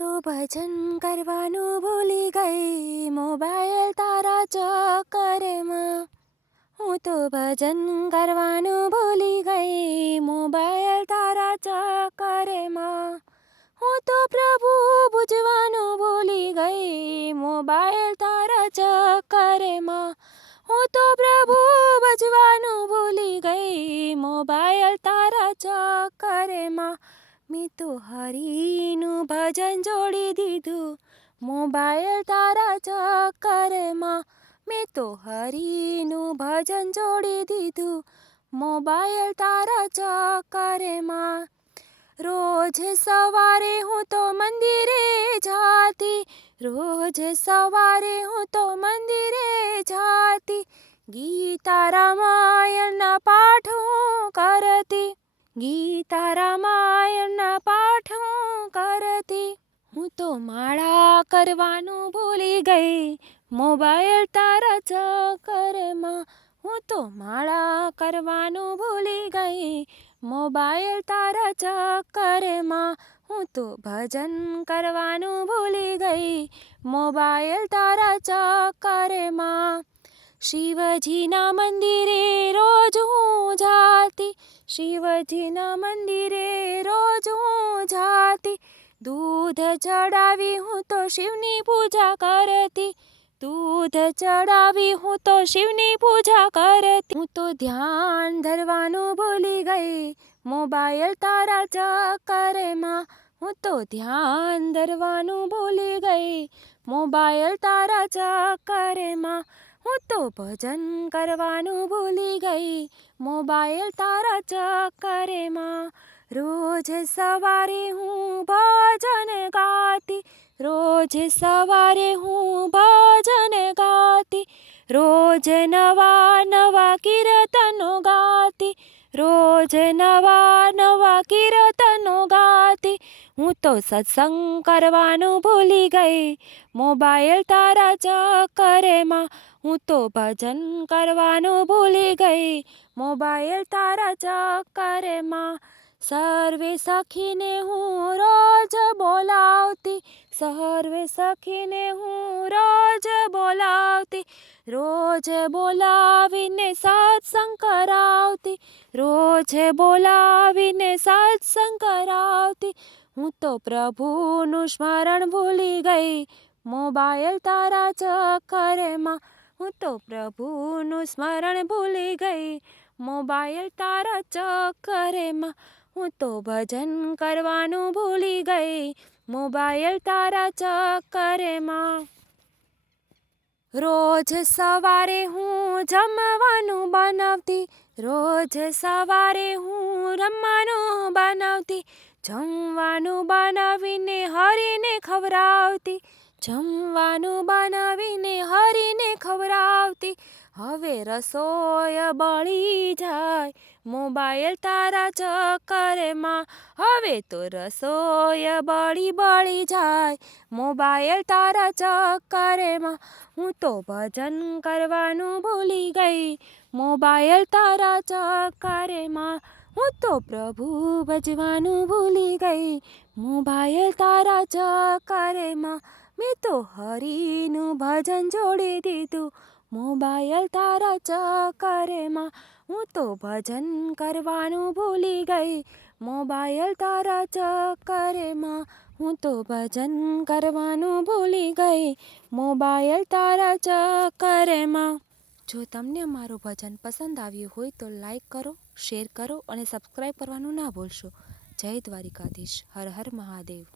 તો ભજન કરવાનું ભૂલી ગઈ મોબાઈલ તારા ચક્કરમાં. હું તો ભજન કરવાનું ભૂલી ગઈ મોબાઈલ તારા ચક્કરમાં. હું તો પ્રભુ પૂજવાનું ભૂલી ગઈ મોબાઈલ તારા ચક્કરમાં. હું તો પ્રભુ ભજવાનું ભૂલી ગઈ મોબાઈલ તારા ચક્કરમાં. મેં તો હરીનું ભજન જોડી દીધું મોબાઈલ તારા ચક્કરમાં. મેં તો હરીનું ભજન જોડી દીધું મોબાઈલ તારા ચક્કરમાં. રોજ સવારે હું તો મંદિરે જાતી, રોજ સવારે હું તો મંદિરે જાતી. ગીતા રામાયણના પાઠ હું કરતી, ગીતા રામાયણના પાઠ હું કરતી. હું તો માળા કરવાનું ભૂલી ગઈ મોબાઈલ તારા ચક્કરમાં. હું તો માળા કરવાનું ભૂલી ગઈ મોબાઈલ તારા ચક્કરમાં. હું તો ભજન કરવાનું ભૂલી ગઈ મોબાઈલ તારા ચક્કરમાં. શિવજીના મંદિરે રોજ હું જાતી, શિવજીના મંદિરે રોજ હું જાતી. દૂધ ચડાવી હું તો શિવની પૂજા કરતી, દૂધ ચડાવી હું તો શિવની પૂજા કરતી. હું તો ધ્યાન ધરવાનું ભૂલી ગઈ મોબાઈલ તારા ચક્કરમાં. હું તો ધ્યાન ધરવાનું ભૂલી ગઈ મોબાઈલ તારા ચક્કરમાં. હું તો ભજન કરવાનું ભૂલી ગઈ મોબાઈલ તારા ચક્કરમાં. રોજ સવારે હું ભજન ગાતી, રોજ સવારે હું ભજન ગાતી. રોજ નવા નવા કીર્તનો ગાતી, રોજ નવા નવા કીર્તનો ગાતી. હું તો સત્સંગ કરવાનું ભૂલી ગઈ મોબાઈલ તારા ચક્કરમાં. હું તો ભજન કરવાનું ભૂલી ગઈ મોબાઈલ તારા ચક્કરમાં. સર્વે સખીને હું રોજ બોલાવતી, સર્વે સખીને હું રોજ બોલાવતી. રોજ બોલાવીને સત્સંગ કરાવતી, રોજ બોલાવીને સત્સંગ કરાવતી. હું તો પ્રભુનું સ્મરણ ભૂલી ગઈ મોબાઈલ તારા ચક્કરમાં. હું તો પ્રભુનું સ્મરણ ભૂલી ગઈ મોબાઈલ તારા ચક્કરમાં. હું તો ભજન કરવાનું ભૂલી ગઈ મોબાઈલ તારા ચક્કરમાં. રોજ સવારે હું જમવાનું બનાવતી, રોજ સવારે હું રમવાનું બનાવતી. જમવાનું બનાવીને હરીને ખવડાવતી, જમવાનું બનાવીને હરીને ખવડાવતી. હવે રસોઈ બળી જાય મોબાઈલ તારા ચક્કરમાં. હવે તો રસોઈ બળી જાય મોબાઈલ તારા ચક્કરમાં. હું તો ભજન કરવાનું ભૂલી ગઈ મોબાઈલ તારા ચક્કરમાં. હું તો પ્રભુ ભજવાનું ભૂલી ગઈ મોબાઈલ તારા ચક્કરમાં. મેં તો હરીનું ભજન જોડી દીધું મોબાઈલ તારા ચક્કરમાં. હું તો ભજન કરવાનું ભૂલી ગઈ મોબાઈલ તારા ચક્કરમાં. હું તો ભજન કરવાનું ભૂલી ગઈ મોબાઈલ તારા ચક્કરમાં. જો તમને અમારું ભજન પસંદ આવ્યું હોય તો લાઈક કરો, શેર કરો અને સબસ્ક્રાઈબ કરવાનું ના ભૂલશો. જય દ્વારિકાધીશ. હર હર મહાદેવ.